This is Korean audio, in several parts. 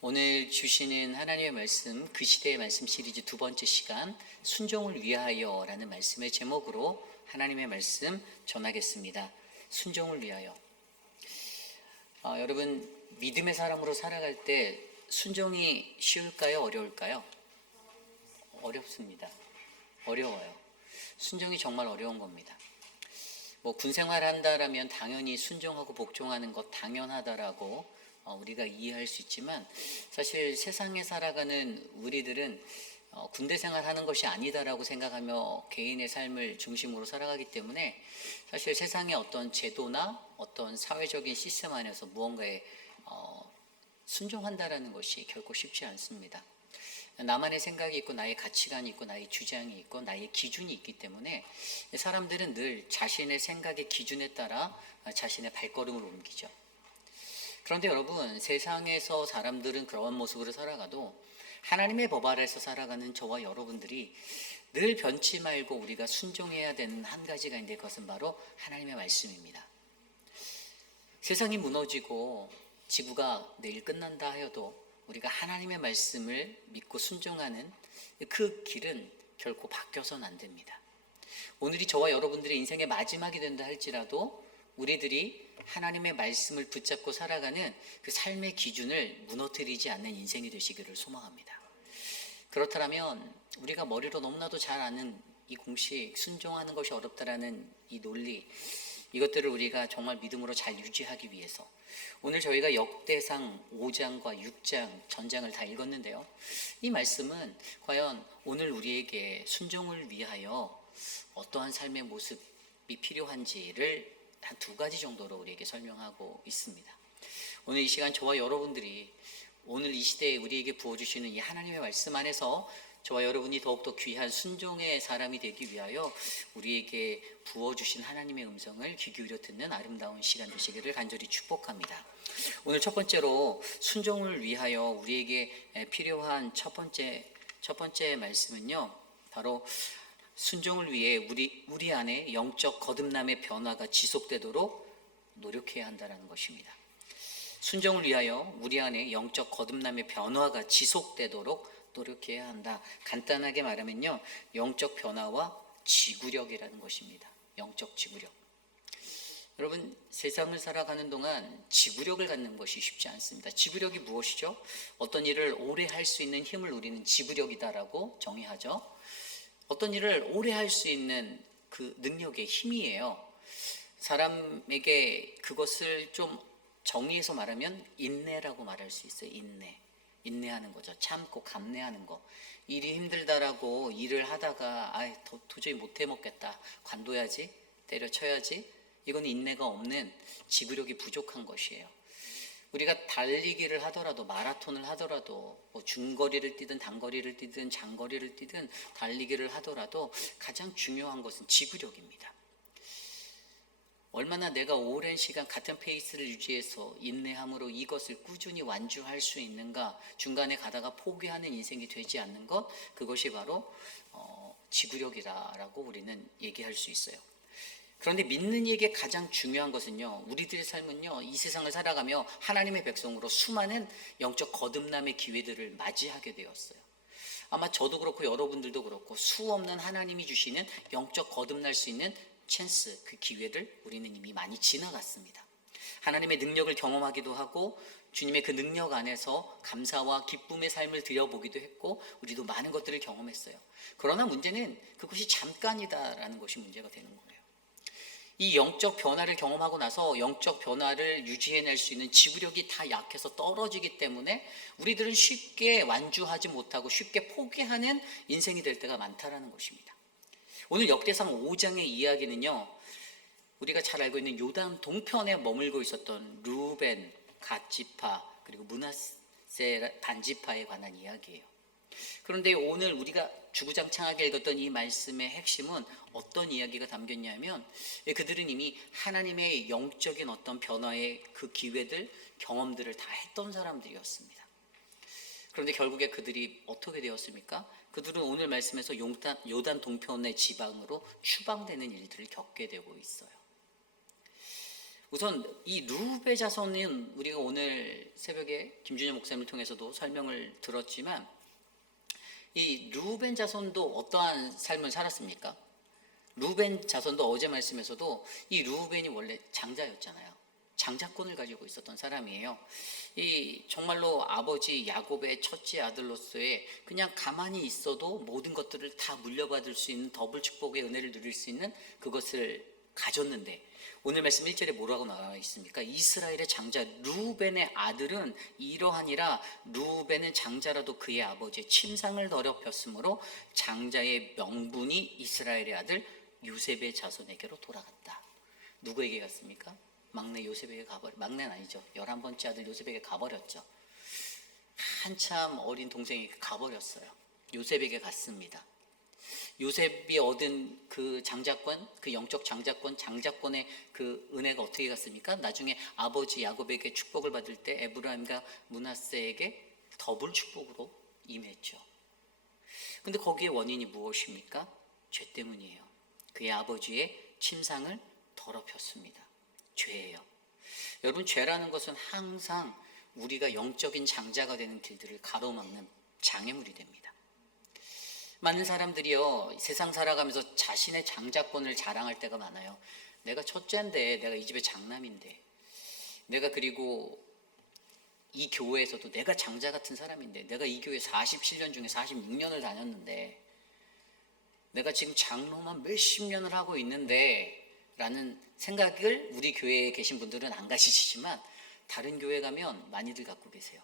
오늘 주시는 하나님의 말씀, 그 시대의 말씀 시리즈 두 번째 시간, 순종을 위하여 라는 말씀의 제목으로 하나님의 말씀 전하겠습니다. 순종을 위하여. 여러분, 믿음의 사람으로 살아갈 때 순종이 쉬울까요? 어려울까요? 어렵습니다. 어려워요. 순종이 정말 어려운 겁니다. 군 생활 한다라면 당연히 순종하고 복종하는 것 당연하다라고 우리가 이해할 수 있지만, 사실 세상에 살아가는 우리들은 군대 생활하는 것이 아니다라고 생각하며 개인의 삶을 중심으로 살아가기 때문에 사실 세상의 어떤 제도나 어떤 사회적인 시스템 안에서 무언가에 순종한다라는 것이 결코 쉽지 않습니다. 나만의 생각이 있고 나의 가치관이 있고 나의 주장이 있고 나의 기준이 있기 때문에 사람들은 늘 자신의 생각의 기준에 따라 자신의 발걸음을 옮기죠. 그런데 여러분, 세상에서 사람들은 그런 모습으로 살아가도 하나님의 법 아래에서 살아가는 저와 여러분들이 늘 변치 말고 우리가 순종해야 되는 한 가지가 있는데, 그것은 바로 하나님의 말씀입니다. 세상이 무너지고 지구가 내일 끝난다 하여도 우리가 하나님의 말씀을 믿고 순종하는 그 길은 결코 바뀌어서는 안 됩니다. 오늘이 저와 여러분들의 인생의 마지막이 된다 할지라도 우리들이 하나님의 말씀을 붙잡고 살아가는 그 삶의 기준을 무너뜨리지 않는 인생이 되시기를 소망합니다. 그렇다면 우리가 머리로 너무나도 잘 아는 이 공식, 순종하는 것이 어렵다라는 이 논리, 이것들을 우리가 정말 믿음으로 잘 유지하기 위해서 오늘 저희가 역대상 5장과 6장 전장을 다 읽었는데요, 이 말씀은 과연 오늘 우리에게 순종을 위하여 어떠한 삶의 모습이 필요한지를 한 두 가지 정도로 우리에게 설명하고 있습니다. 오늘 이 시간 저와 여러분들이 오늘 이 시대에 우리에게 부어주시는 이 하나님의 말씀 안에서 저와 여러분이 더욱더 귀한 순종의 사람이 되기 위하여 우리에게 부어주신 하나님의 음성을 귀 기울여 듣는 아름다운 시간 되시기를 간절히 축복합니다. 오늘 첫 번째로 순종을 위하여 우리에게 필요한 첫 번째 말씀은요, 바로 순종을 위해 우리 안에 영적 거듭남의 변화가 지속되도록 노력해야 한다는 것입니다. 순종을 위하여 우리 안에 영적 거듭남의 변화가 지속되도록 노력해야 한다. 간단하게 말하면요, 영적 변화와 지구력이라는 것입니다. 영적 지구력. 여러분, 세상을 살아가는 동안 지구력을 갖는 것이 쉽지 않습니다. 지구력이 무엇이죠? 어떤 일을 오래 할 수 있는 힘을 우리는 지구력이다라고 정의하죠. 어떤 일을 오래 할 수 있는 그 능력의 힘이에요. 사람에게 그것을 좀 정리해서 말하면 인내라고 말할 수 있어요. 인내하는 거죠. 참고 감내하는 거. 일이 힘들다라고 일을 하다가 도저히 못해 먹겠다, 관둬야지, 때려쳐야지, 이건 인내가 없는 지구력이 부족한 것이에요. 우리가 달리기를 하더라도, 마라톤을 하더라도, 중거리를 뛰든 단거리를 뛰든 장거리를 뛰든 달리기를 하더라도 가장 중요한 것은 지구력입니다. 얼마나 내가 오랜 시간 같은 페이스를 유지해서 인내함으로 이것을 꾸준히 완주할 수 있는가, 중간에 가다가 포기하는 인생이 되지 않는 것, 그것이 바로 지구력이라고 우리는 얘기할 수 있어요. 그런데 믿는 이에게 가장 중요한 것은요, 우리들의 삶은요, 이 세상을 살아가며 하나님의 백성으로 수많은 영적 거듭남의 기회들을 맞이하게 되었어요. 아마 저도 그렇고 여러분들도 그렇고 수없는 하나님이 주시는 영적 거듭날 수 있는 찬스, 그 기회를 우리는 이미 많이 지나갔습니다. 하나님의 능력을 경험하기도 하고 주님의 그 능력 안에서 감사와 기쁨의 삶을 드려보기도 했고 우리도 많은 것들을 경험했어요. 그러나 문제는 그것이 잠깐이다라는 것이 문제가 되는 거예요. 이 영적 변화를 경험하고 나서 영적 변화를 유지해낼 수 있는 지구력이 다 약해서 떨어지기 때문에 우리들은 쉽게 완주하지 못하고 쉽게 포기하는 인생이 될 때가 많다라는 것입니다. 오늘 역대상 5장의 이야기는요, 우리가 잘 알고 있는 요단 동편에 머물고 있었던 르우벤, 갓 지파, 그리고 므낫세 단 지파에 관한 이야기예요. 그런데 오늘 우리가 주구장창하게 읽었던 이 말씀의 핵심은 어떤 이야기가 담겼냐면, 그들은 이미 하나님의 영적인 어떤 변화의 그 기회들, 경험들을 다 했던 사람들이었습니다. 그런데 결국에 그들이 어떻게 되었습니까? 그들은 오늘 말씀에서 요단 동편의 지방으로 추방되는 일들을 겪게 되고 있어요. 우선 이 루벤 자손은 우리가 오늘 새벽에 김준현 목사님을 통해서도 설명을 들었지만 이 루벤 자손도 어떠한 삶을 살았습니까? 루벤 자손도 어제 말씀에서도 이 루벤이 원래 장자였잖아요. 장자권을 가지고 있었던 사람이에요. 이 정말로 아버지 야곱의 첫째 아들로서의 그냥 가만히 있어도 모든 것들을 다 물려받을 수 있는 더블 축복의 은혜를 누릴 수 있는 그것을 가졌는데 오늘 말씀 1절에 뭐라고 나와 있습니까? 이스라엘의 장자 루벤의 아들은 이러하니라. 루벤은 장자라도 그의 아버지의 침상을 더럽혔으므로 장자의 명분이 이스라엘의 아들 요셉의 자손에게로 돌아갔다. 누구에게 갔습니까? 막내 요셉에게 막내는 아니죠. 11번째 아들 요셉에게 가버렸죠. 한참 어린 동생에게 가버렸어요. 요셉에게 갔습니다. 요셉이 얻은 그 장자권, 그 영적 장자권의 그 은혜가 어떻게 갔습니까? 나중에 아버지 야곱에게 축복을 받을 때 에브라임과 므낫세에게 더블 축복으로 임했죠. 근데 거기에 원인이 무엇입니까? 죄 때문이에요. 그의 아버지의 침상을 더럽혔습니다. 죄예요. 여러분, 죄라는 것은 항상 우리가 영적인 장자가 되는 길들을 가로막는 장애물이 됩니다. 많은 사람들이요, 세상 살아가면서 자신의 장자권을 자랑할 때가 많아요. 내가 첫째인데, 내가 이 집의 장남인데, 내가 그리고 이 교회에서도 내가 장자 같은 사람인데, 내가 이 교회 47년 중에 46년을 다녔는데, 내가 지금 장로만 몇십 년을 하고 있는데 라는 생각을 우리 교회에 계신 분들은 안 가지시지만 다른 교회 가면 많이들 갖고 계세요.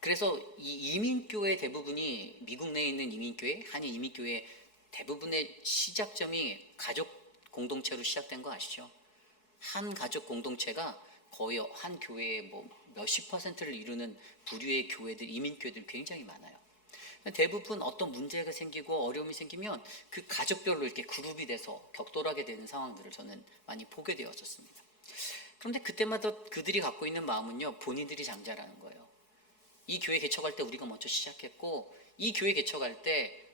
그래서 이 이민교회 대부분이 미국 내에 있는 이민교회, 한인 이민교회 대부분의 시작점이 가족 공동체로 시작된 거 아시죠? 한 가족 공동체가 거의 한 교회의 뭐 몇십 퍼센트를 이루는 부류의 교회들, 이민교회들 굉장히 많아요. 대부분 어떤 문제가 생기고 어려움이 생기면 그 가족별로 이렇게 그룹이 돼서 격돌하게 되는 상황들을 저는 많이 보게 되었었습니다. 그런데 그때마다 그들이 갖고 있는 마음은요, 본인들이 장자라는 거예요. 이 교회 개척할 때 우리가 먼저 시작했고, 이 교회 개척할 때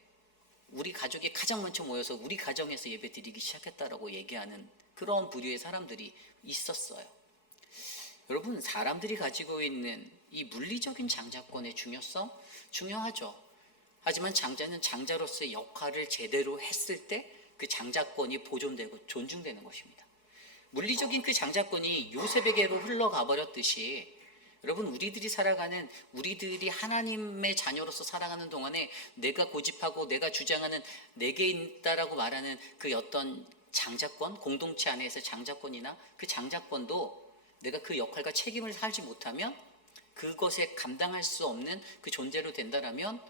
우리 가족이 가장 먼저 모여서 우리 가정에서 예배 드리기 시작했다라고 얘기하는 그런 부류의 사람들이 있었어요. 여러분, 사람들이 가지고 있는 이 물리적인 장자권의 중요성 중요하죠. 하지만 장자는 장자로서의 역할을 제대로 했을 때 그 장자권이 보존되고 존중되는 것입니다. 물리적인 그 장자권이 요셉에게로 흘러가 버렸듯이 여러분, 우리들이 하나님의 자녀로서 살아가는 동안에 내가 고집하고 내가 주장하는 내게 있다라고 말하는 그 어떤 장자권, 공동체 안에서 장자권이나 그 장자권도 내가 그 역할과 책임을 살지 못하면 그것에 감당할 수 없는 그 존재로 된다라면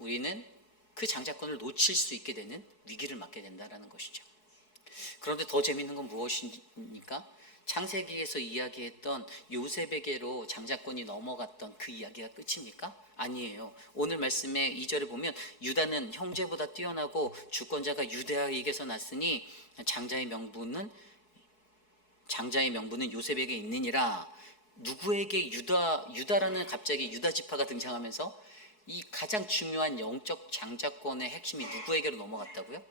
우리는 그 장자권을 놓칠 수 있게 되는 위기를 맞게 된다라는 것이죠. 그런데 더 재밌는 건 무엇입니까? 창세기에서 이야기했던 요셉에게로 장자권이 넘어갔던 그 이야기가 끝입니까? 아니에요. 오늘 말씀의 2절에 보면 유다는 형제보다 뛰어나고 주권자가 유다에게서 났으니 장자의 명분은 요셉에게 있느니라. 누구에게 유다라는 갑자기 유다 지파가 등장하면서 이 가장 중요한 영적 장자권의 핵심이 누구에게로 넘어갔다고요?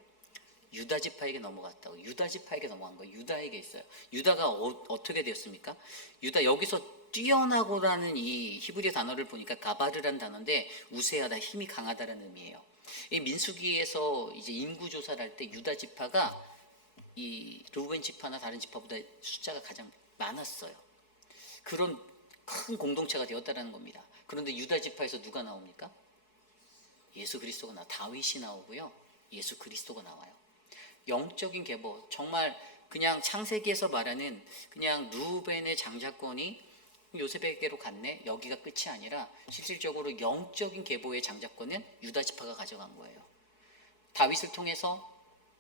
유다 지파에게 넘어갔다고. 유다 지파에게 넘어간 거예요. 유다에게 있어요. 유다가 어떻게 되었습니까? 유다, 여기서 뛰어나고라는 이 히브리 단어를 보니까 가바르라는 단어인데 우세하다, 힘이 강하다라는 의미예요. 이 민수기에서 이제 인구 조사를 할 때 유다 지파가 이 르우벤 지파나 다른 지파보다 숫자가 가장 많았어요. 그런 큰 공동체가 되었다라는 겁니다. 그런데 유다 지파에서 누가 나옵니까? 예수 그리스도가 다윗이 나오고요. 예수 그리스도가 나와요. 영적인 계보, 정말 그냥 창세기에서 말하는 그냥 르우벤의 장자권이 요셉에게로 갔네, 여기가 끝이 아니라 실질적으로 영적인 계보의 장자권은 유다 지파가 가져간 거예요. 다윗을 통해서,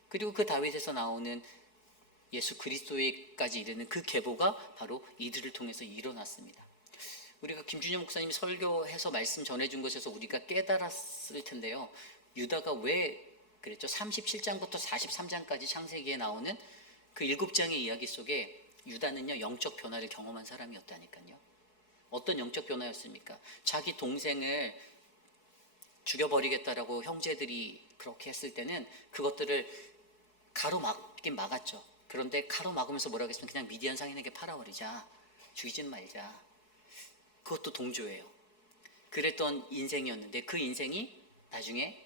그리고 그 다윗에서 나오는 예수 그리스도에까지 이르는 그 계보가 바로 이들을 통해서 일어났습니다. 우리가 김준현 목사님이 설교해서 말씀 전해준 것에서 우리가 깨달았을 텐데요, 유다가 왜 그랬죠? 37장부터 43장까지 창세기에 나오는 그 7장의 이야기 속에 유다는요, 영적 변화를 경험한 사람이었다니까요. 어떤 영적 변화였습니까? 자기 동생을 죽여버리겠다라고 형제들이 그렇게 했을 때는 그것들을 가로막긴 막았죠. 그런데 가로막으면서 뭐라고 했으면 그냥 미디안 상인에게 팔아버리자, 죽이진 말자. 그것도 동조예요. 그랬던 인생이었는데 그 인생이 나중에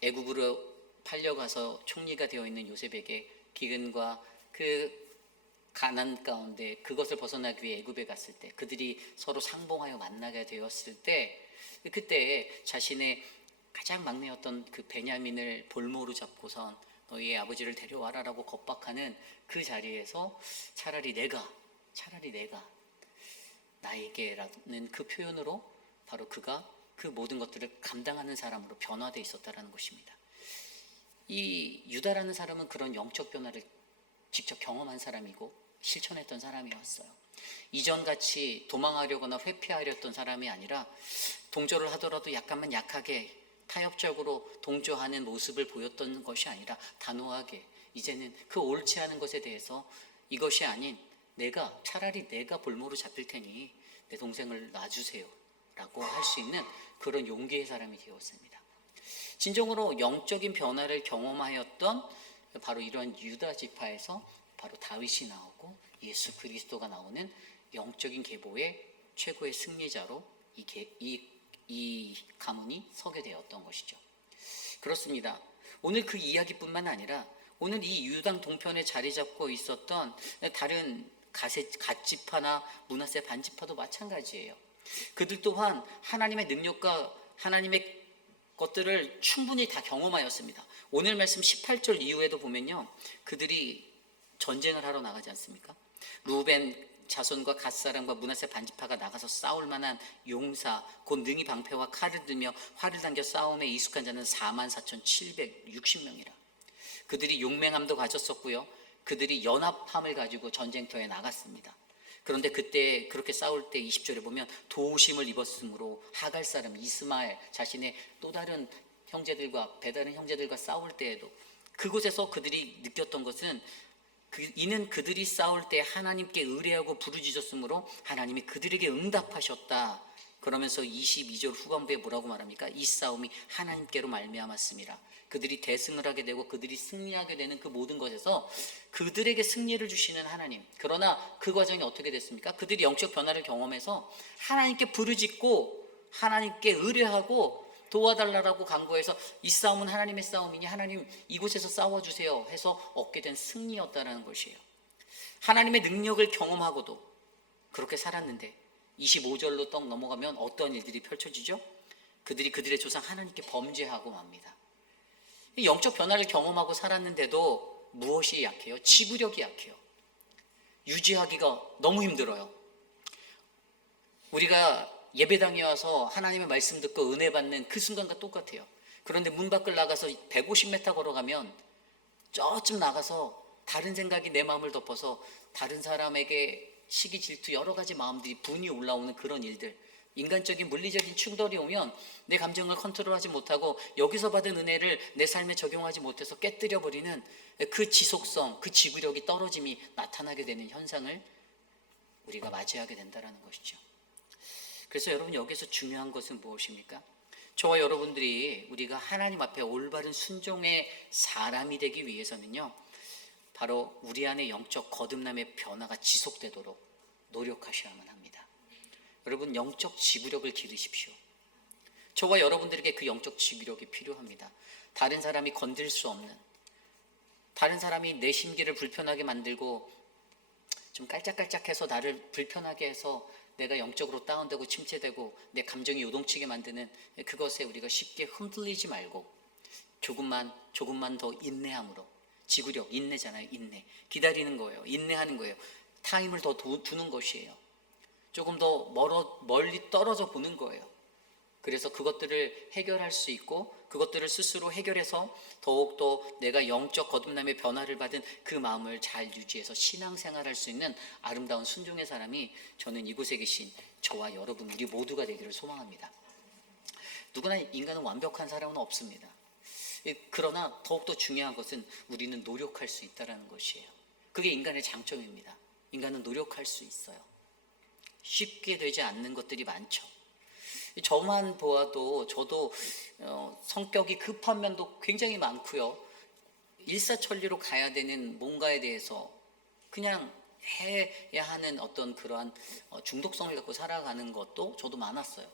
애굽으로 팔려가서 총리가 되어 있는 요셉에게 기근과 그 가난 가운데 그것을 벗어나기 위해 애굽에 갔을 때, 그들이 서로 상봉하여 만나게 되었을 때, 그때 자신의 가장 막내였던 그 베냐민을 볼모로 잡고선 너희의 아버지를 데려와라라고 겁박하는 그 자리에서 차라리 내가 나에게라는 그 표현으로 바로 그가 그 모든 것들을 감당하는 사람으로 변화되어 있었다라는 것입니다. 이 유다라는 사람은 그런 영적 변화를 직접 경험한 사람이고 실천했던 사람이었어요. 이전같이 도망하려거나 회피하려던 사람이 아니라 동조를 하더라도 약간만 약하게 타협적으로 동조하는 모습을 보였던 것이 아니라 단호하게 이제는 그 옳지 않은 것에 대해서 이것이 아닌 차라리 내가 볼모로 잡힐 테니 내 동생을 놔주세요 라고 할 수 있는 그런 용기의 사람이 되었습니다. 진정으로 영적인 변화를 경험하였던 바로 이런 유다 지파에서 바로 다윗이 나오고 예수 그리스도가 나오는 영적인 계보의 최고의 승리자로 이 가문이 서게 되었던 것이죠. 그렇습니다. 오늘 그 이야기뿐만 아니라 오늘 이 유당 동편에 자리 잡고 있었던 다른 갓지파나 므낫세 반지파도 마찬가지예요. 그들 또한 하나님의 능력과 하나님의 것들을 충분히 다 경험하였습니다. 오늘 말씀 18절 이후에도 보면요, 그들이 전쟁을 하러 나가지 않습니까? 루벤 자손과 갓사람과 므낫세 반지파가 나가서 싸울 만한 용사, 곧 능히 방패와 칼을 들며 활을 당겨 싸움에 익숙한 자는 44,760명이라. 그들이 용맹함도 가졌었고요, 그들이 연합함을 가지고 전쟁터에 나갔습니다. 그런데 그때 그렇게 싸울 때 20절에 보면 도우심을 입었으므로 하갈 사람 이스마엘 자신의 또 다른 형제들과 배다른 형제들과 싸울 때에도 그곳에서 그들이 느꼈던 것은 이는 그들이 싸울 때 하나님께 의뢰하고 부르짖었으므로 하나님이 그들에게 응답하셨다. 그러면서 22절 후반부에 뭐라고 말합니까? 이 싸움이 하나님께로 말미암았음이라. 그들이 대승을 하게 되고 그들이 승리하게 되는 그 모든 것에서 그들에게 승리를 주시는 하나님. 그러나 그 과정이 어떻게 됐습니까? 그들이 영적 변화를 경험해서 하나님께 부르짖고 하나님께 의뢰하고 도와달라고 간구해서 이 싸움은 하나님의 싸움이니 하나님 이곳에서 싸워주세요 해서 얻게 된 승리였다는 것이에요. 하나님의 능력을 경험하고도 그렇게 살았는데 25절로 떡 넘어가면 어떤 일들이 펼쳐지죠? 그들이 그들의 조상 하나님께 범죄하고 맙니다. 영적 변화를 경험하고 살았는데도 무엇이 약해요? 지구력이 약해요. 유지하기가 너무 힘들어요. 우리가 예배당에 와서 하나님의 말씀 듣고 은혜 받는 그 순간과 똑같아요. 그런데 문 밖을 나가서 150m 걸어가면 저쯤 나가서 다른 생각이 내 마음을 덮어서 다른 사람에게 시기 질투 여러 가지 마음들이 분이 올라오는 그런 일들, 인간적인 물리적인 충돌이 오면 내 감정을 컨트롤하지 못하고 여기서 받은 은혜를 내 삶에 적용하지 못해서 깨뜨려 버리는 그 지속성, 그 지구력이 떨어짐이 나타나게 되는 현상을 우리가 맞이하게 된다는 것이죠. 그래서 여러분, 여기서 중요한 것은 무엇입니까? 저와 여러분들이 우리가 하나님 앞에 올바른 순종의 사람이 되기 위해서는요, 바로 우리 안에 영적 거듭남의 변화가 지속되도록 노력하셔야만 합니다. 여러분, 영적 지구력을 기르십시오. 저와 여러분들에게 그 영적 지구력이 필요합니다. 다른 사람이 건들 수 없는, 다른 사람이 내 심기를 불편하게 만들고 좀 깔짝깔짝해서 나를 불편하게 해서 내가 영적으로 다운되고 침체되고 내 감정이 요동치게 만드는 그것에 우리가 쉽게 흔들리지 말고 조금만 더 인내함으로, 지구력, 인내잖아요. 인내, 기다리는 거예요. 인내하는 거예요. 타임을 더 두는 것이에요. 조금 더 멀리 떨어져 보는 거예요. 그래서 그것들을 해결할 수 있고 그것들을 스스로 해결해서 더욱더 내가 영적 거듭남의 변화를 받은 그 마음을 잘 유지해서 신앙생활할 수 있는 아름다운 순종의 사람이 저는 이곳에 계신 저와 여러분 우리 모두가 되기를 소망합니다. 누구나 인간은 완벽한 사람은 없습니다. 그러나 더욱더 중요한 것은 우리는 노력할 수 있다는 것이에요. 그게 인간의 장점입니다. 인간은 노력할 수 있어요. 쉽게 되지 않는 것들이 많죠. 저만 보아도 저도 성격이 급한 면도 굉장히 많고요. 일사천리로 가야 되는 뭔가에 대해서 그냥 해야 하는 어떤 그러한 중독성을 갖고 살아가는 것도 저도 많았어요.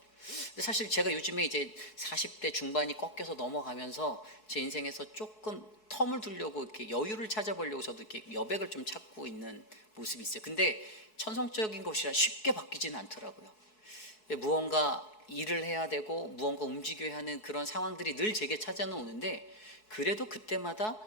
근데 사실 제가 요즘에 이제 40대 중반이 꺾여서 넘어가면서 제 인생에서 조금 텀을 두려고 이렇게 여유를 찾아보려고 저도 이렇게 여백을 좀 찾고 있는 모습이 있어요. 근데 천성적인 것이라 쉽게 바뀌지는 않더라고요. 무언가 일을 해야 되고 무언가 움직여야 하는 그런 상황들이 늘 제게 찾아오는데, 그래도 그때마다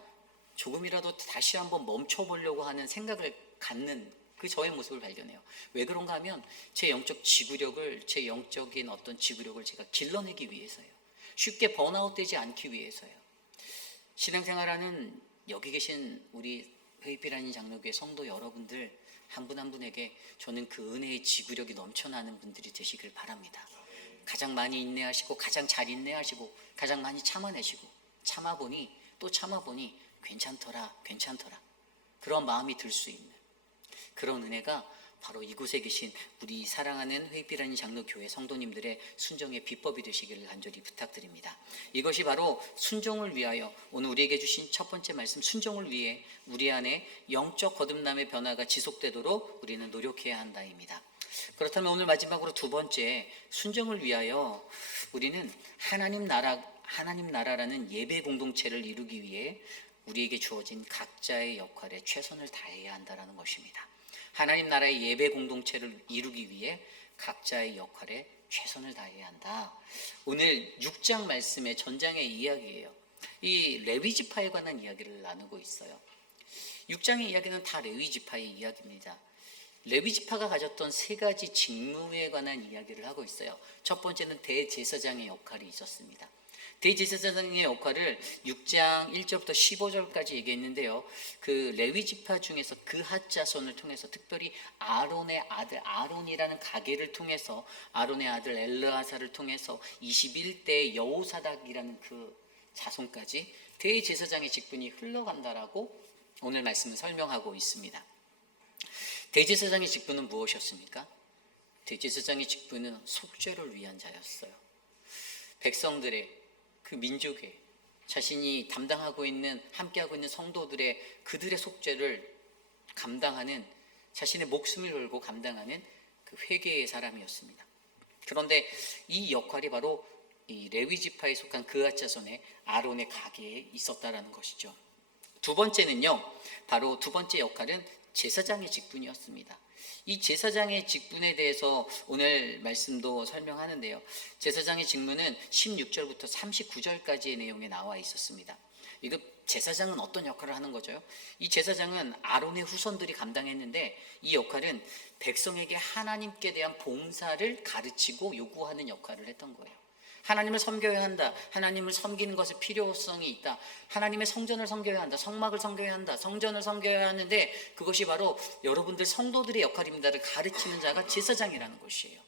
조금이라도 다시 한번 멈춰보려고 하는 생각을 갖는 그 저의 모습을 발견해요. 왜 그런가 하면 제 영적 지구력을, 제 영적인 어떤 지구력을 제가 길러내기 위해서예요. 쉽게 번아웃 되지 않기 위해서예요. 신앙생활하는 여기 계신 우리 회의비라는 장로교회 성도 여러분들 한 분 한 분에게 저는 그 은혜의 지구력이 넘쳐나는 분들이 되시길 바랍니다. 가장 많이 인내하시고 가장 잘 인내하시고 가장 많이 참아내시고 참아보니 또 참아보니 괜찮더라 그런 마음이 들 수 있는 그런 은혜가 바로 이곳에 계신 우리 사랑하는 회의비라는 장로교회 성도님들의 순종의 비법이 되시기를 간절히 부탁드립니다. 이것이 바로 순종을 위하여 오늘 우리에게 주신 첫 번째 말씀, 순종을 위해 우리 안에 영적 거듭남의 변화가 지속되도록 우리는 노력해야 한다입니다. 그렇다면 오늘 마지막으로 두 번째, 순종을 위하여 우리는 하나님 나라라는 예배 공동체를 이루기 위해 우리에게 주어진 각자의 역할에 최선을 다해야 한다는 것입니다. 하나님 나라의 예배 공동체를 이루기 위해 각자의 역할에 최선을 다해야 한다. 오늘 6장 말씀의 전장의 이야기예요. 이 레위 지파에 관한 이야기를 나누고 있어요. 6장의 이야기는 다 레위 지파의 이야기입니다. 레위 지파가 가졌던 세 가지 직무에 관한 이야기를 하고 있어요. 첫 번째는 대제사장의 역할이 있었습니다. 대제사장의 역할을 6장 1절부터 15절까지 얘기했는데요. 그 레위 지파 중에서 그핫 자손을 통해서, 특별히 아론의 아들 아론이라는 가계를 통해서, 아론의 아들 엘르아사를 통해서 21대 여호사닥이라는 그 자손까지 대제사장의 직분이 흘러간다라고 오늘 말씀은 설명하고 있습니다. 대제사장의 직분은 무엇이었습니까? 대제사장의 직분은 속죄를 위한 자였어요. 백성들의, 그 민족의, 자신이 담당하고 있는, 함께하고 있는 성도들의 그들의 속죄를 감당하는, 자신의 목숨을 걸고 감당하는 그 회개의 사람이었습니다. 그런데 이 역할이 바로 이 레위 지파에 속한 그앗 자손의 아론의 가계에 있었다라는 것이죠. 두 번째는요, 바로 두 번째 역할은 제사장의 직분이었습니다. 이 제사장의 직분에 대해서 오늘 말씀도 설명하는데요. 제사장의 직무는 16절부터 39절까지의 내용에 나와 있었습니다. 이거 제사장은 어떤 역할을 하는 거죠? 이 제사장은 아론의 후손들이 감당했는데, 이 역할은 백성에게 하나님께 대한 봉사를 가르치고 요구하는 역할을 했던 거예요. 하나님을 섬겨야 한다, 하나님을 섬기는 것에 필요성이 있다, 하나님의 성전을 섬겨야 한다, 성막을 섬겨야 한다, 성전을 섬겨야 하는데 그것이 바로 여러분들 성도들의 역할입니다를 가르치는 자가 제사장이라는 것이에요.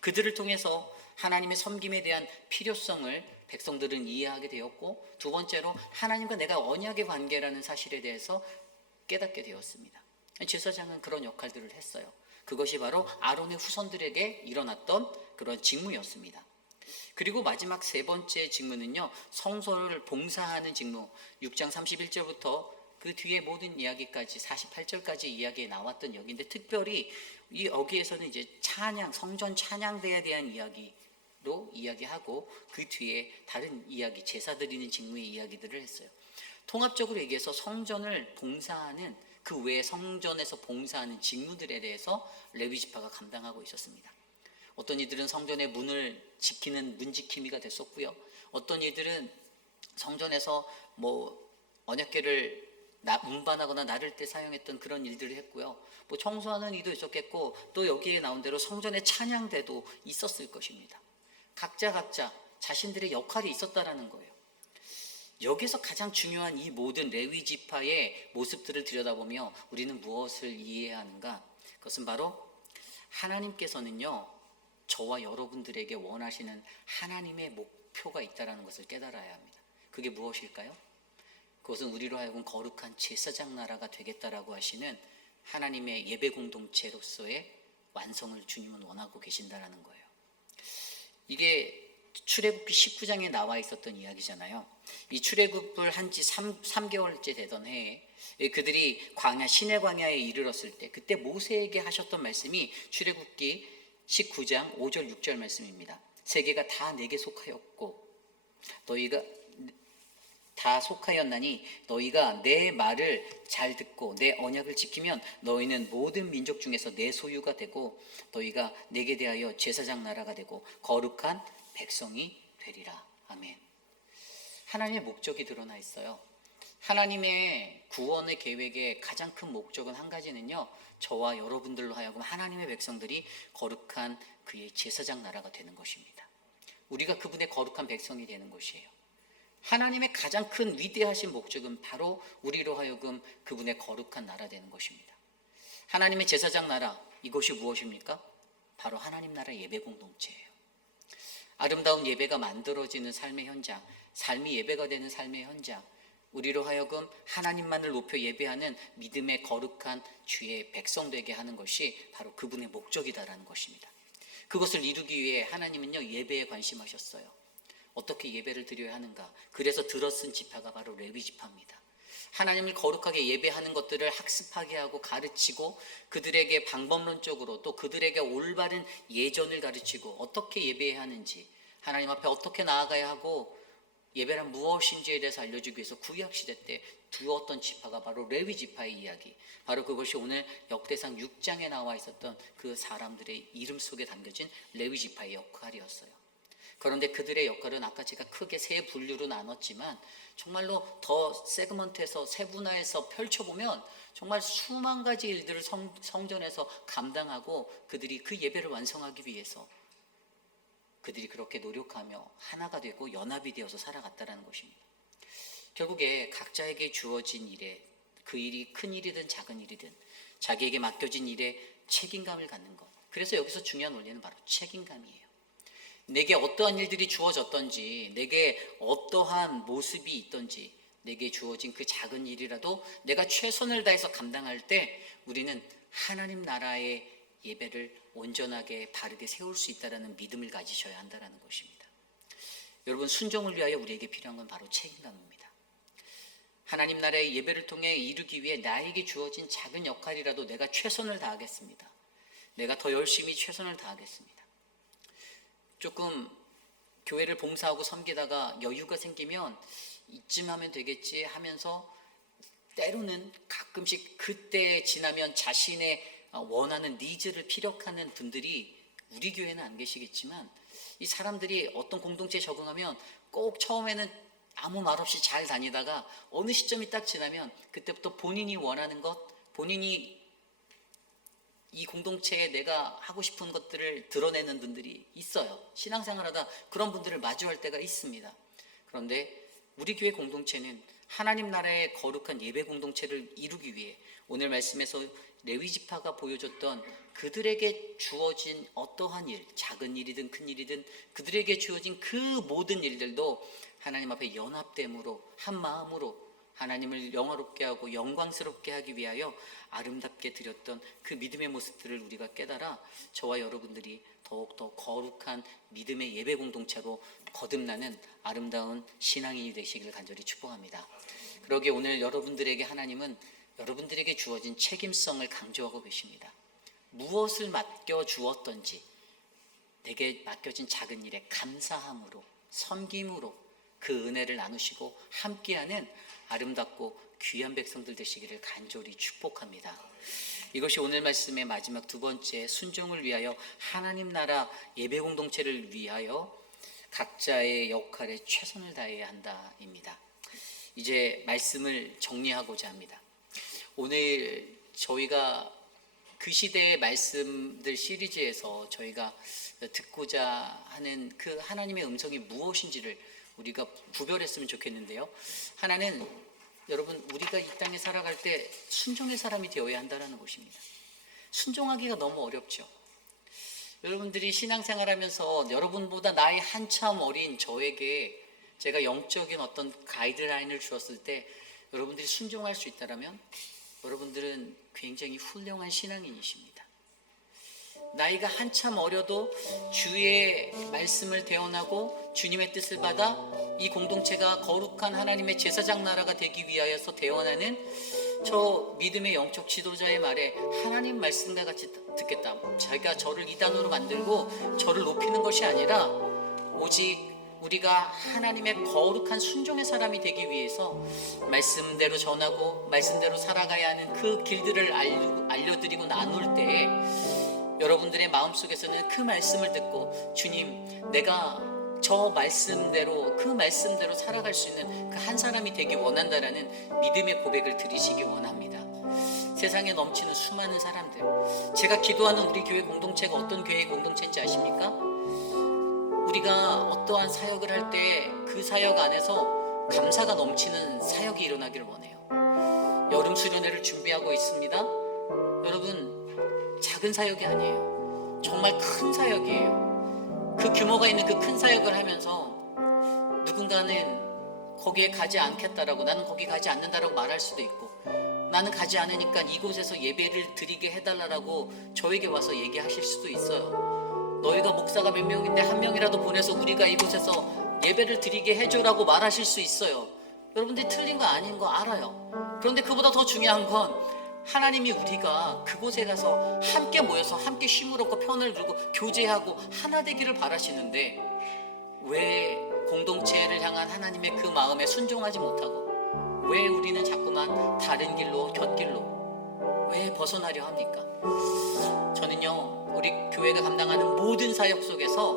그들을 통해서 하나님의 섬김에 대한 필요성을 백성들은 이해하게 되었고, 두 번째로 하나님과 내가 언약의 관계라는 사실에 대해서 깨닫게 되었습니다. 제사장은 그런 역할들을 했어요. 그것이 바로 아론의 후손들에게 일어났던 그런 직무였습니다. 그리고 마지막 세 번째 직무는요, 성소를 봉사하는 직무. 6장 31절부터 그 뒤에 모든 이야기까지 48절까지 이야기에 나왔던 여기인데, 특별히 이 여기에서는 이제 찬양, 성전 찬양대에 대한 이야기로 이야기하고, 그 뒤에 다른 이야기, 제사 드리는 직무의 이야기들을 했어요. 통합적으로 얘기해서 성전을 봉사하는, 그 외에 성전에서 봉사하는 직무들에 대해서 레위 지파가 감당하고 있었습니다. 어떤 이들은 성전의 문을 지키는 문지킴이가 됐었고요. 어떤 이들은 성전에서 언약궤를 운반하거나 나를 때 사용했던 그런 일들을 했고요. 청소하는 이도 있었겠고, 또 여기에 나온 대로 성전의 찬양대도 있었을 것입니다. 각자 자신들의 역할이 있었다라는 거예요. 여기서 가장 중요한 이 모든 레위 지파의 모습들을 들여다보며 우리는 무엇을 이해해야 하는가? 그것은 바로 하나님께서는요, 저와 여러분들에게 원하시는 하나님의 목표가 있다는 것을 깨달아야 합니다. 그게 무엇일까요? 그것은 우리로 하여금 거룩한 제사장 나라가 되겠다라고 하시는 하나님의 예배 공동체로서의 완성을 주님은 원하고 계신다라는 거예요. 이게 출애굽기 19장에 나와 있었던 이야기잖아요. 이 출애굽을 한 지 3개월째 되던 해에 그들이 광야 시내 광야에 이르렀을 때 그때 모세에게 하셨던 말씀이 출애굽기 19장 5절 6절 말씀입니다. 세계가 다 내게 속하였고 너희가 다 속하였나니 너희가 내 말을 잘 듣고 내 언약을 지키면 너희는 모든 민족 중에서 내 소유가 되고 너희가 내게 대하여 제사장 나라가 되고 거룩한 백성이 되리라. 아멘. 하나님의 목적이 드러나 있어요. 하나님의 구원의 계획의 가장 큰 목적은 한 가지는요, 저와 여러분들로 하여금 하나님의 백성들이 거룩한 그의 제사장 나라가 되는 것입니다. 우리가 그분의 거룩한 백성이 되는 것이에요. 하나님의 가장 큰 위대하신 목적은 바로 우리로 하여금 그분의 거룩한 나라 되는 것입니다. 하나님의 제사장 나라, 이것이 무엇입니까? 바로 하나님 나라 예배 공동체예요. 아름다운 예배가 만들어지는 삶의 현장, 삶이 예배가 되는 삶의 현장, 우리로 하여금 하나님만을 높여 예배하는 믿음의 거룩한 주의 백성 되게 하는 것이 바로 그분의 목적이다라는 것입니다. 그것을 이루기 위해 하나님은요, 예배에 관심하셨어요. 어떻게 예배를 드려야 하는가? 그래서 들어쓴 지파가 바로 레위 지파입니다. 하나님을 거룩하게 예배하는 것들을 학습하게 하고 가르치고 그들에게 방법론적으로 또 그들에게 올바른 예전을 가르치고 어떻게 예배해야 하는지 하나님 앞에 어떻게 나아가야 하고 예배란 무엇인지에 대해서 알려주기 위해서 구약시대 때 두었던 지파가 바로 레위 지파의 이야기, 바로 그것이 오늘 역대상 6장에 나와 있었던 그 사람들의 이름 속에 담겨진 레위 지파의 역할이었어요. 그런데 그들의 역할은 아까 제가 크게 세 분류로 나눴지만 정말로 더 세그먼트해서 세분화해서 펼쳐보면 정말 수만 가지 일들을 성전에서 감당하고 그들이 그 예배를 완성하기 위해서 그들이 그렇게 노력하며 하나가 되고 연합이 되어서 살아갔다는 것입니다. 결국에 각자에게 주어진 일에 그 일이 큰 일이든 작은 일이든 자기에게 맡겨진 일에 책임감을 갖는 것. 그래서 여기서 중요한 원리는 바로 책임감이에요. 내게 어떠한 일들이 주어졌던지, 내게 어떠한 모습이 있던지, 내게 주어진 그 작은 일이라도 내가 최선을 다해서 감당할 때 우리는 하나님 나라의 예배를 온전하게 바르게 세울 수 있다는 믿음을 가지셔야 한다는 것입니다. 여러분, 순종을 위하여 우리에게 필요한 건 바로 책임감입니다. 하나님 나라의 예배를 통해 이루기 위해 나에게 주어진 작은 역할이라도 내가 최선을 다하겠습니다. 내가 더 열심히 최선을 다하겠습니다. 조금 교회를 봉사하고 섬기다가 여유가 생기면 이쯤 하면 되겠지 하면서 때로는 가끔씩 그때 지나면 자신의 원하는 니즈를 피력하는 분들이 우리 교회는 안 계시겠지만 이 사람들이 어떤 공동체에 적응하면 꼭 처음에는 아무 말 없이 잘 다니다가 어느 시점이 딱 지나면 그때부터 본인이 원하는 것, 본인이 이 공동체에 내가 하고 싶은 것들을 드러내는 분들이 있어요. 신앙생활하다 그런 분들을 마주할 때가 있습니다. 그런데 우리 교회 공동체는 하나님 나라의 거룩한 예배 공동체를 이루기 위해 오늘 말씀에서 레위 지파가 보여줬던 그들에게 주어진 어떠한 일, 작은 일이든 큰 일이든 그들에게 주어진 그 모든 일들도 하나님 앞에 연합됨으로 한 마음으로 하나님을 영화롭게 하고 영광스럽게 하기 위하여 아름답게 드렸던 그 믿음의 모습들을 우리가 깨달아 저와 여러분들이 더욱더 거룩한 믿음의 예배 공동체로 거듭나는 아름다운 신앙인이 되시기를 간절히 축복합니다. 그러기에 오늘 여러분들에게 하나님은 여러분들에게 주어진 책임성을 강조하고 계십니다. 무엇을 맡겨주었던지 내게 맡겨진 작은 일에 감사함으로 섬김으로 그 은혜를 나누시고 함께하는 아름답고 귀한 백성들 되시기를 간절히 축복합니다. 이것이 오늘 말씀의 마지막 두 번째, 순종을 위하여 하나님 나라 예배 공동체를 위하여 각자의 역할에 최선을 다해야 한다입니다. 이제 말씀을 정리하고자 합니다. 오늘 저희가 그 시대의 말씀들 시리즈에서 저희가 듣고자 하는 그 하나님의 음성이 무엇인지를 우리가 구별했으면 좋겠는데요. 하나는 여러분 우리가 이 땅에 살아갈 때 순종의 사람이 되어야 한다는 것입니다. 순종하기가 너무 어렵죠. 여러분들이 신앙생활하면서 여러분보다 나이 한참 어린 저에게 제가 영적인 어떤 가이드라인을 주었을 때 여러분들이 순종할 수 있다면 여러분들은 굉장히 훌륭한 신앙인이십니다. 나이가 한참 어려도 주의 말씀을 대언하고 주님의 뜻을 받아 이 공동체가 거룩한 하나님의 제사장 나라가 되기 위하여서 대언하는 저 믿음의 영적 지도자의 말에 하나님 말씀과 같이 듣겠다. 자기가 저를 이단으로 만들고 저를 높이는 것이 아니라 오직 우리가 하나님의 거룩한 순종의 사람이 되기 위해서 말씀대로 전하고 말씀대로 살아가야 하는 그 길들을 알려드리고 나눌 때에 여러분들의 마음속에서는 그 말씀을 듣고 주님, 내가 저 말씀대로 그 말씀대로 살아갈 수 있는 그 한 사람이 되기 원한다라는 믿음의 고백을 드리시기 원합니다. 세상에 넘치는 수많은 사람들, 제가 기도하는 우리 교회 공동체가 어떤 교회 공동체인지 아십니까? 우리가 어떠한 사역을 할 때 그 사역 안에서 감사가 넘치는 사역이 일어나기를 원해요. 여름 수련회를 준비하고 있습니다. 여러분, 작은 사역이 아니에요. 정말 큰 사역이에요. 그 규모가 있는 그 큰 사역을 하면서 누군가는 거기에 가지 않겠다라고, 나는 거기 가지 않는다라고 말할 수도 있고, 나는 가지 않으니까 이곳에서 예배를 드리게 해달라고 저에게 와서 얘기하실 수도 있어요. 너희가 목사가 몇 명인데 한 명이라도 보내서 우리가 이곳에서 예배를 드리게 해줘라고 말하실 수 있어요. 여러분들이 틀린 거 아닌 거 알아요. 그런데 그보다 더 중요한 건 하나님이 우리가 그곳에 가서 함께 모여서 함께 쉼을 얻고 편을 들고 교제하고 하나 되기를 바라시는데 왜 공동체를 향한 하나님의 그 마음에 순종하지 못하고 왜 우리는 자꾸만 다른 길로 곁길로 왜 벗어나려 합니까? 저는요, 우리 교회가 감당하는 모든 사역 속에서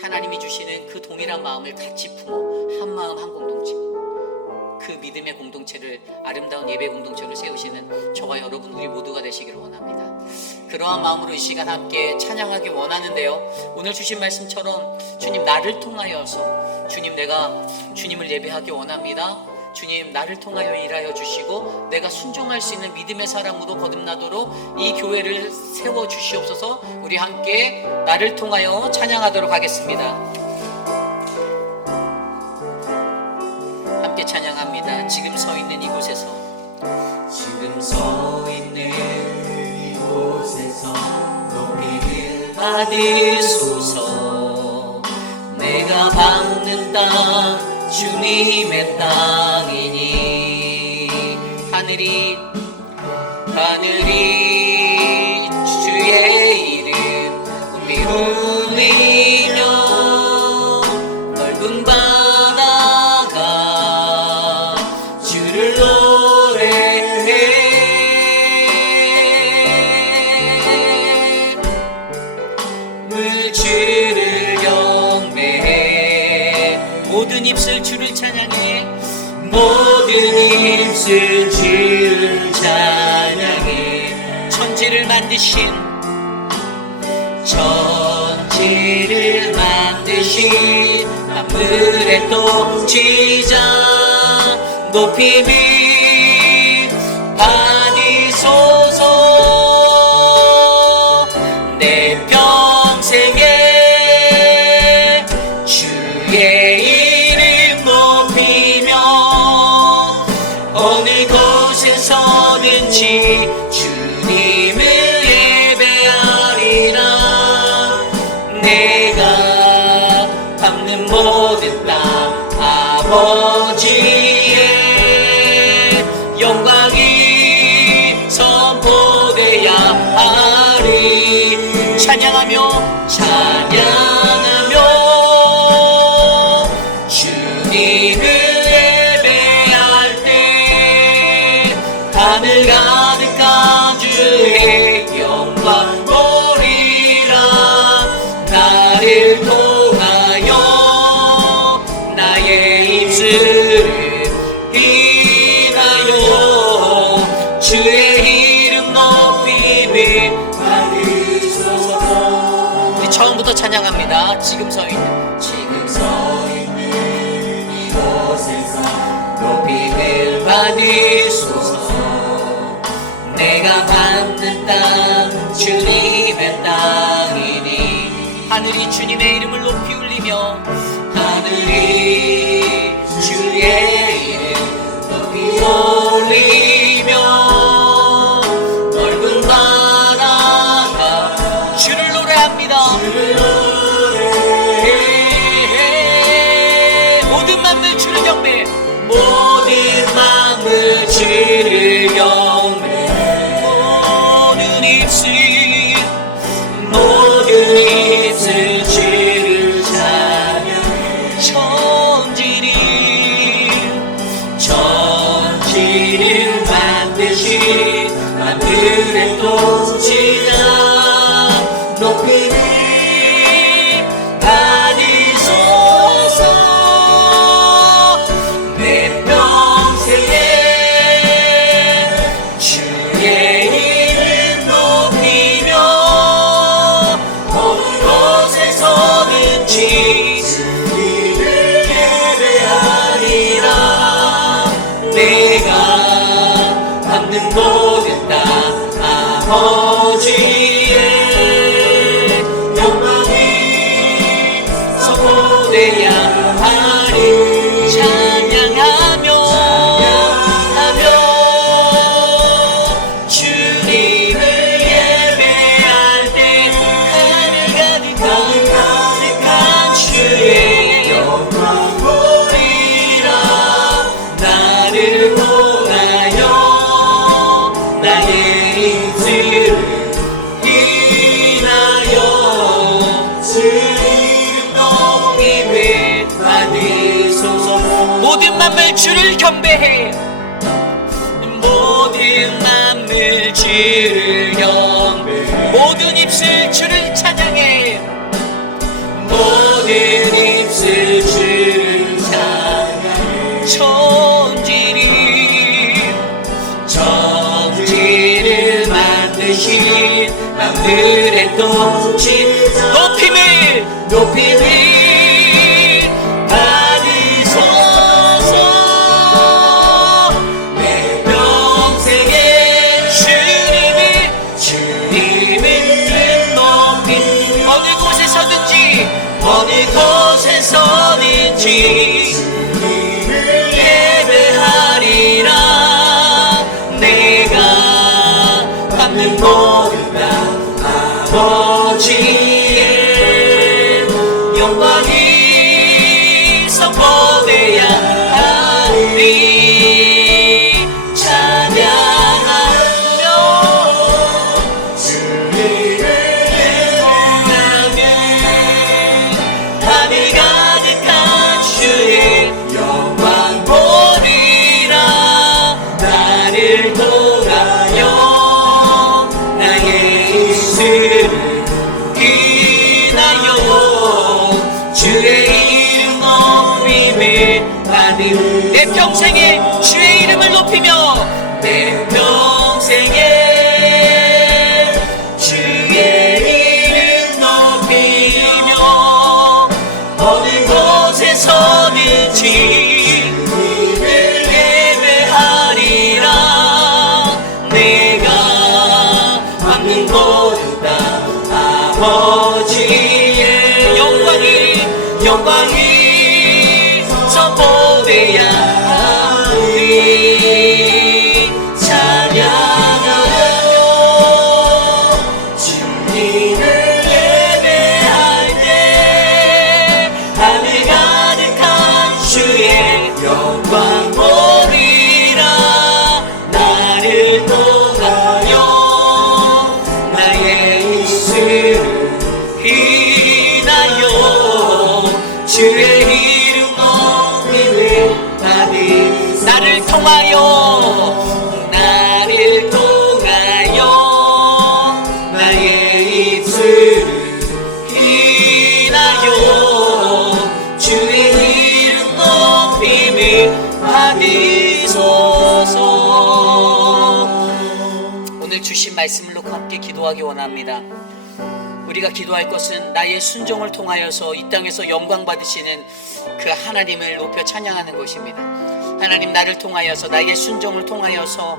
하나님이 주시는 그 동일한 마음을 같이 품어 한 마음 한 공동체, 그 믿음의 공동체를 아름다운 예배 공동체로 세우시는 저와 여러분 우리 모두가 되시기를 원합니다. 그러한 마음으로 이 시간 함께 찬양하기 원하는데요, 오늘 주신 말씀처럼 주님, 나를 통하여서 주님, 내가 주님을 예배하기 원합니다. 주님, 나를 통하여 일하여 주시고 내가 순종할 수 있는 믿음의 사람으로 거듭나도록 이 교회를 세워 주시옵소서. 우리 함께 나를 통하여 찬양하도록 하겠습니다. 함께 찬양합니다. 지금 서 있는 이곳에서, 지금 서 있는 이곳에서 높이를 받으소서. 내가 밟는 땅 주님의 땅이니 하늘이 주의 이름 높이 울리며 넓은 바다가 주를 노래해 물주를 경배해 모든 입술 주를 찬양해 모든 입술 주를 찬양해 천지를 만드신 만물의 통치자 높임이 받으소서. 내 평생에 주의 이름 높이며 어느 곳에서든지 주님을 예배하리라. 내가 밟는 모든 땅 아버지의 영광이 선포되야 하리. 찬양하며 주님을 예배할 때 하늘 가득한 주의 영광 보리라. 나를 통하여 나의 입술을 인하여 주의 이름 높임을 받으소서. 우리 처음부터 찬양합니다. 지금 서 있는 이곳에서 높임을 받으소서. 내가 밟는 땅 주님의 땅이니 하늘이 주님의 이름을 높이 울리며 하늘이 주의 이름 높이 올리며 넓은 바다가 주를 선포돼야 하리. 찬양하며 주님을 예배할 때 하늘 가득한 주의 영광 보리라. 나를 통하여 나의 입술을 인하여 주 이름 높임을 받으소서. 모든 만물 주를 경배해. 모든 만물 주를 경배해. 모든 입술 주를 찬양해. 모든 입술 주를 찬양해. 천지를 만드신 하늘의 통치 높임을 받으소서. 내 평생에 주님을 높이 어느 곳에서든지 주님을 예배하리라. 내가 받는 모든 아버지의 영광이 선포돼야 하리. 찬양하며 주님을 예배하는 하늘 가득한 주의 영광 보리라. 나를 통하여 나의 입술을 인하여 주의 이름 높임을 받음. 내 평생에 주의 이름을 높이며 내 평생에 주의 이름 높이며 어느 곳에서든지 주님을 예배하리라. 내가 받는 모든 아버지의 영광이 선포돼야 하리. 찬양하며 주님을 예배할 때 하늘 가득한 주의 영광 보리라. 나를 통하여 나의 입술을 인하여 주의 이름 높임을 받으. 나를 통하여 나의 입술을 인하여 주의 이름 높임을 받으소서. 오늘 주신 말씀을 놓고 함께 기도하기 원합니다. 우리가 기도할 것은 나의 순종을 통하여서 이 땅에서 영광 받으시는 그 하나님을 높여 찬양하는 것입니다. 하나님, 나를 통하여서 나의 순종을 통하여서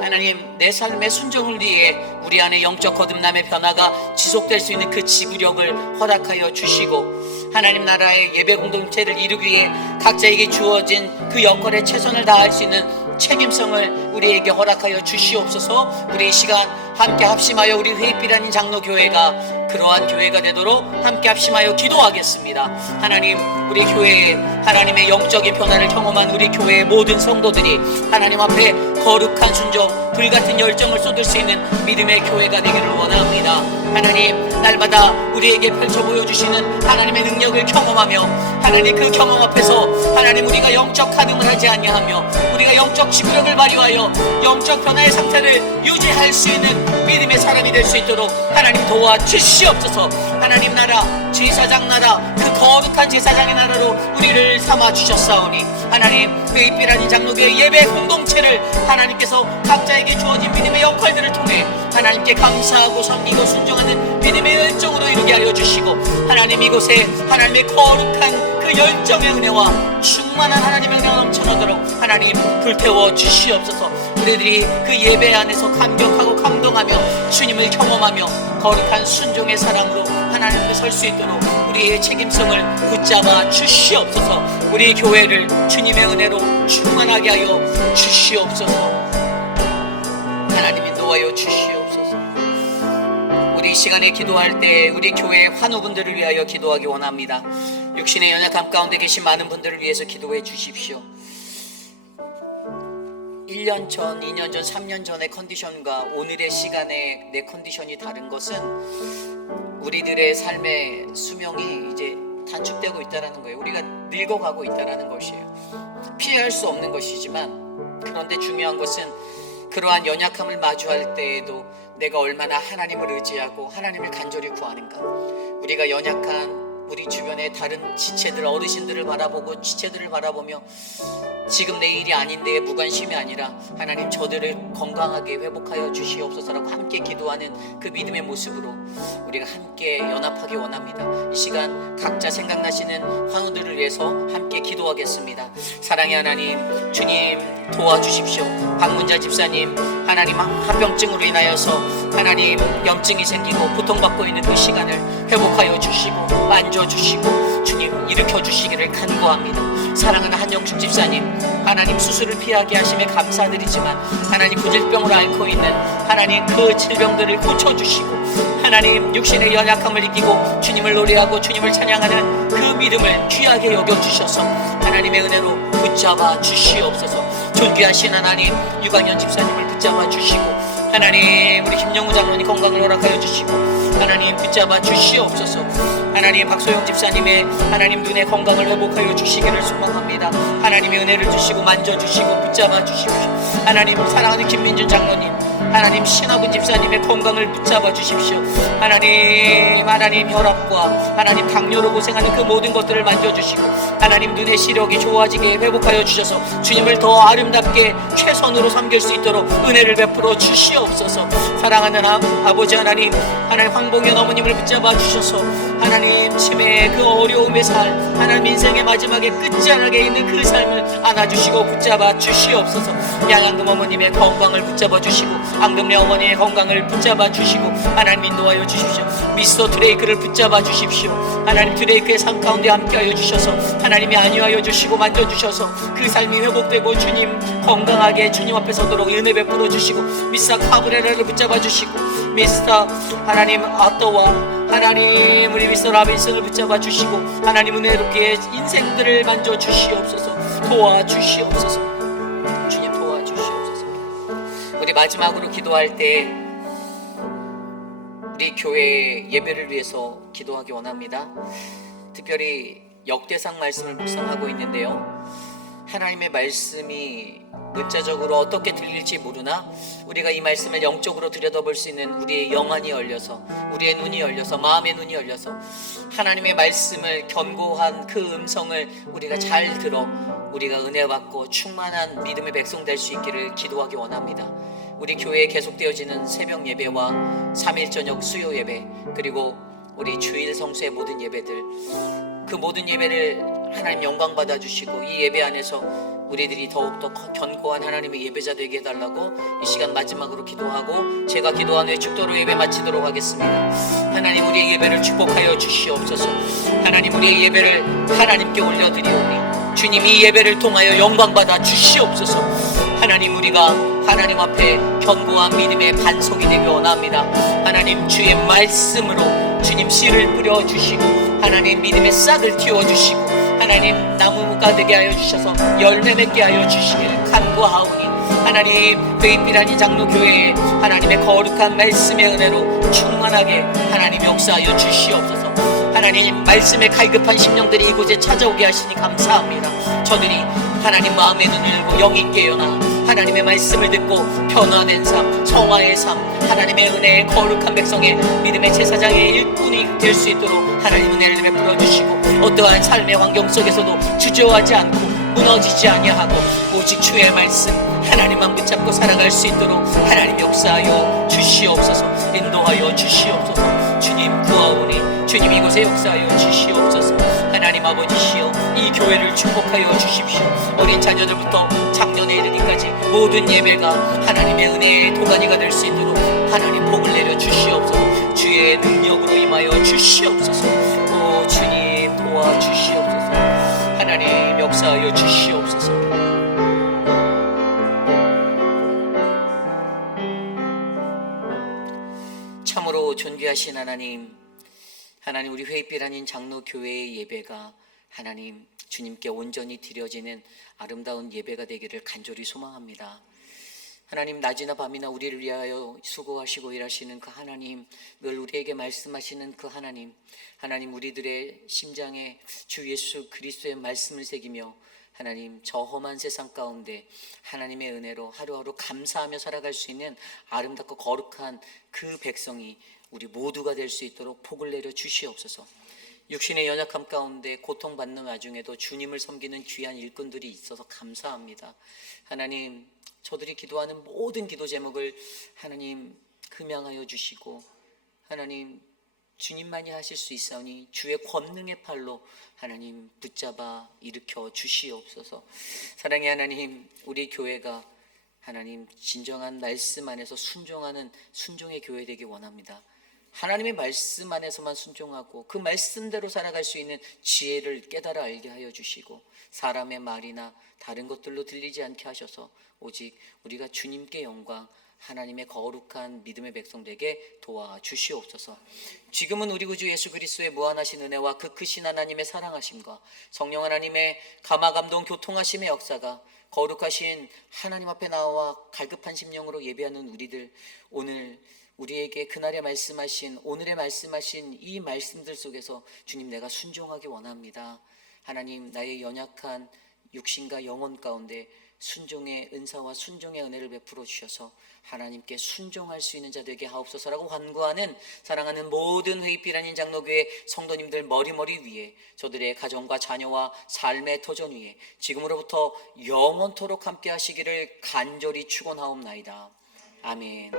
하나님 내 삶의 순종을 위해 우리 안에 영적 거듭남의 변화가 지속될 수 있는 그 지구력을 허락하여 주시고 하나님 나라의 예배 공동체를 이루기 위해 각자에게 주어진 그 역할에 최선을 다할 수 있는 책임성을 우리에게 허락하여 주시옵소서. 우리 이 시간 함께 합심하여 우리 회의비라는 장로교회가 그러한 교회가 되도록 함께 합심하여 기도하겠습니다. 하나님, 우리 교회에 하나님의 영적인 변화를 경험한 우리 교회의 모든 성도들이 하나님 앞에 거룩한 순종, 불같은 열정을 쏟을 수 있는 믿음의 교회가 되기를 원합니다. 하나님, 날마다 우리에게 펼쳐 보여주시는 하나님의 능력을 경험하며 하나님 그 경험 앞에서 하나님 우리가 영적 가늠을 하지 아니하며 우리가 영적 지구력을 발휘하여 영적 변화의 상태를 유지할 수 있는 믿음의 사람이 될 수 있도록 하나님 도와주시옵소서. 하나님 나라, 제사장 나라, 그 거룩한 제사장의 나라로 우리를 삼아주셨사오니 하나님 회의비라는 장로교회 예배 공동체를 하나님께서 각자에게 주어진 믿음의 역할들을 통해 하나님께 감사하고 섬기고 순종하는 믿음의 열정으로 이루게 하여 주시고 하나님 이곳에 하나님의 거룩한 그 열정의 은혜와 충만한 하나님의 은혜가 넘쳐나도록 하나님 불태워 주시옵소서. 우리들이 그 예배 안에서 감격하고 감동하며 주님을 경험하며 거룩한 순종의 사랑으로 하나님 앞에 설 수 있도록 우리의 책임성을 붙잡아 주시옵소서. 우리 교회를 주님의 은혜로 충만하게 하여 주시옵소서. 하나님 인도하여 주시옵소서. 우리 이 시간에 기도할 때 우리 교회 환우분들을 위하여 기도하기 원합니다. 육신의 연약함 가운데 계신 많은 분들을 위해서 기도해 주십시오. 1년 전, 2년 전, 3년 전의 컨디션과 오늘의 시간에 내 컨디션이 다른 것은 우리들의 삶의 수명이 이제 단축되고 있다는 거예요. 우리가 늙어가고 있다는 것이에요. 피할 수 없는 것이지만, 그런데 중요한 것은 그러한 연약함을 마주할 때에도 내가 얼마나 하나님을 의지하고 하나님을 간절히 구하는가. 우리가 연약한 우리 주변의 다른 지체들, 어르신들을 바라보고 지체들을 바라보며 지금 내 일이 아닌데 무관심이 아니라 하나님 저들을 건강하게 회복하여 주시옵소서라고 함께 기도하는 그 믿음의 모습으로 우리가 함께 연합하기 원합니다. 이 시간 각자 생각나시는 환우들을 위해서 함께 기도하겠습니다. 사랑의 하나님, 주님 도와주십시오. 박문자 집사님, 하나님 합병증으로 인하여서 하나님 염증이 생기고 고통받고 있는 그 시간을 회복하여 주시고 만져주시고 주님 일으켜 주시기를 간구합니다. 사랑하는 한영숙 집사님, 하나님 수술을 피하게 하심에 감사드리지만 하나님 그 질병을 앓고 있는 하나님 그 질병들을 고쳐주시고 하나님 육신의 연약함을 이기고 주님을 노래하고 주님을 찬양하는 그 믿음을 귀하게 여겨주셔서 하나님의 은혜로 붙잡아 주시옵소서. 존귀하신 하나님 유광현 집사님을 붙잡아 주시고 하나님 우리 김영우 장로님 건강을 허락하여 주시고 하나님 붙잡아 주시옵소서. 하나님 박소영 집사님의 하나님 눈의 건강을 회복하여 주시기를 소망합니다. 하나님의 은혜를 주시고 만져주시고 붙잡아 주십시오. 하나님 사랑하는 김민준 장로님, 하나님 신하분 집사님의 건강을 붙잡아 주십시오. 하나님 혈압과 하나님 당뇨로 고생하는 그 모든 것들을 만져주시고 하나님 눈의 시력이 좋아지게 회복하여 주셔서 주님을 더 아름답게 최선으로 섬길 수 있도록 은혜를 베풀어 주시옵소서. 사랑하는 아버지 하나님 황봉현 어머님을 붙잡아 주셔서 하나님 치매의 그 어려움의 삶, 하나님 인생의 마지막에 끝자락에 있는 그 삶을 안아주시고 붙잡아 주시옵소서. 양양금 어머님의 건강을 붙잡아 주시고 앙금래 어머니의 건강을 붙잡아 주시고 하나님 인도하여 주십시오. 미스터 드레이크를 붙잡아 주십시오. 하나님 드레이크의 삶 가운데 함께하여 주셔서 하나님이 안위하여 주시고 만져주셔서 그 삶이 회복되고 주님 건강하게 주님 앞에 서도록 은혜 베풀어 주시고 미스터 카브레라를 붙잡아 주시고 미스터 하나님 아떠와 하나님 우리 미스터 라빈슨을 붙잡아 주시고 하나님 은혜롭게 인생들을 만져 주시옵소서. 도와주시옵소서. 주님 도와주시옵소서. 우리 마지막으로 기도할 때 우리 교회 예배를 위해서 기도하기 원합니다. 특별히 역대상 말씀을 묵상하고 있는데요, 하나님의 말씀이 문자적으로 어떻게 들릴지 모르나 우리가 이 말씀을 영적으로 들여다볼 수 있는 우리의 영안이 열려서 우리의 눈이 열려서 마음의 눈이 열려서 하나님의 말씀을 견고한 그 음성을 우리가 잘 들어 우리가 은혜 받고 충만한 믿음의 백성 될 수 있기를 기도하기 원합니다. 우리 교회에 계속되어지는 새벽 예배와 3일 저녁 수요 예배, 그리고 우리 주일 성수의 모든 예배들, 그 모든 예배를 하나님 영광 받아주시고 이 예배 안에서 우리들이 더욱더 견고한 하나님의 예배자 되게 해달라고 이 시간 마지막으로 기도하고 제가 기도한 후에 축도로 예배 마치도록 하겠습니다. 하나님 우리의 예배를 축복하여 주시옵소서. 하나님 우리의 예배를 하나님께 올려드리오니 주님 이 예배를 통하여 영광 받아 주시옵소서. 하나님 우리가 하나님 앞에 견고한 믿음의 반석이 되기 원합니다. 하나님 주의 말씀으로 주님 씨를 뿌려주시고 하나님 믿음의 싹을 틔워주시고 하나님 나무가 되게 하여 주셔서 열매 맺게 하여 주시길 간구하오니 하나님 베이피라니 장로교회에 하나님의 거룩한 말씀의 은혜로 충만하게 하나님 역사하여 주시옵소서. 하나님 말씀에 갈급한 심령들이 이곳에 찾아오게 하시니 감사합니다. 저들이 하나님 마음의 눈을 열고 영이 깨어나 하나님의 말씀을 듣고 변화된 삶, 성화의 삶, 하나님의 은혜의 거룩한 백성의 믿음의 제사장의 일꾼이 될 수 있도록 하나님 은혜를 베풀어 주시고 어떠한 삶의 환경 속에서도 주저하지 않고 무너지지 아니하고 오직 주의 말씀 하나님만 붙잡고 살아갈 수 있도록 하나님 역사하여 주시옵소서. 인도하여 주시옵소서. 주님 구하오니 주님 이곳에 역사하여 주시옵소서. 하나님 아버지시여 이 교회를 축복하여 주십시오. 어린 자녀들부터 작년에 이르기까지 모든 예배가 하나님의 은혜의 도가니가 될 수 있도록 하나님 복을 내려 주시옵소서. 주의 능력으로 임하여 주시옵소서. 오 주님 역사하여 주시옵소서. 참으로 존귀하신 하나님, 하나님 우리 회빛 아닌 장로교회의 예배가 하나님 주님께 온전히 드려지는 아름다운 예배가 되기를 간절히 소망합니다. 하나님 낮이나 밤이나 우리를 위하여 수고하시고 일하시는 그 하나님, 늘 우리에게 말씀하시는 그 하나님, 하나님 우리들의 심장에 주 예수 그리스도의 말씀을 새기며 하나님 저 험한 세상 가운데 하나님의 은혜로 하루하루 감사하며 살아갈 수 있는 아름답고 거룩한 그 백성이 우리 모두가 될 수 있도록 복을 내려 주시옵소서. 육신의 연약함 가운데 고통받는 와중에도 주님을 섬기는 귀한 일꾼들이 있어서 감사합니다. 하나님 저들이 기도하는 모든 기도 제목을 하나님 금양하여 주시고 하나님 주님만이 하실 수 있사오니 주의 권능의 팔로 하나님 붙잡아 일으켜 주시옵소서. 사랑의 하나님, 우리 교회가 하나님 진정한 말씀 안에서 순종하는 순종의 교회 되기 원합니다. 하나님의 말씀 안에서만 순종하고 그 말씀대로 살아갈 수 있는 지혜를 깨달아 알게 하여 주시고 사람의 말이나 다른 것들로 들리지 않게 하셔서 오직 우리가 주님께 영광, 하나님의 거룩한 믿음의 백성들에게 도와주시옵소서. 지금은 우리 구주 예수 그리스도의 무한하신 은혜와 그 크신 하나님의 사랑하심과 성령 하나님의 감화감동 교통하심의 역사가 거룩하신 하나님 앞에 나와 갈급한 심령으로 예배하는 우리들, 오늘 우리에게 그날에 말씀하신, 오늘에 말씀하신 이 말씀들 속에서 주님 내가 순종하기 원합니다. 하나님 나의 연약한 육신과 영혼 가운데 순종의 은사와 순종의 은혜를 베풀어 주셔서 하나님께 순종할 수 있는 자 되게 하옵소서라고 간구하는 사랑하는 모든 회빛 아닌 장로교회 성도님들 머리머리 위에 저들의 가정과 자녀와 삶의 터전 위에 지금으로부터 영원토록 함께 하시기를 간절히 축원하옵나이다. 아멘.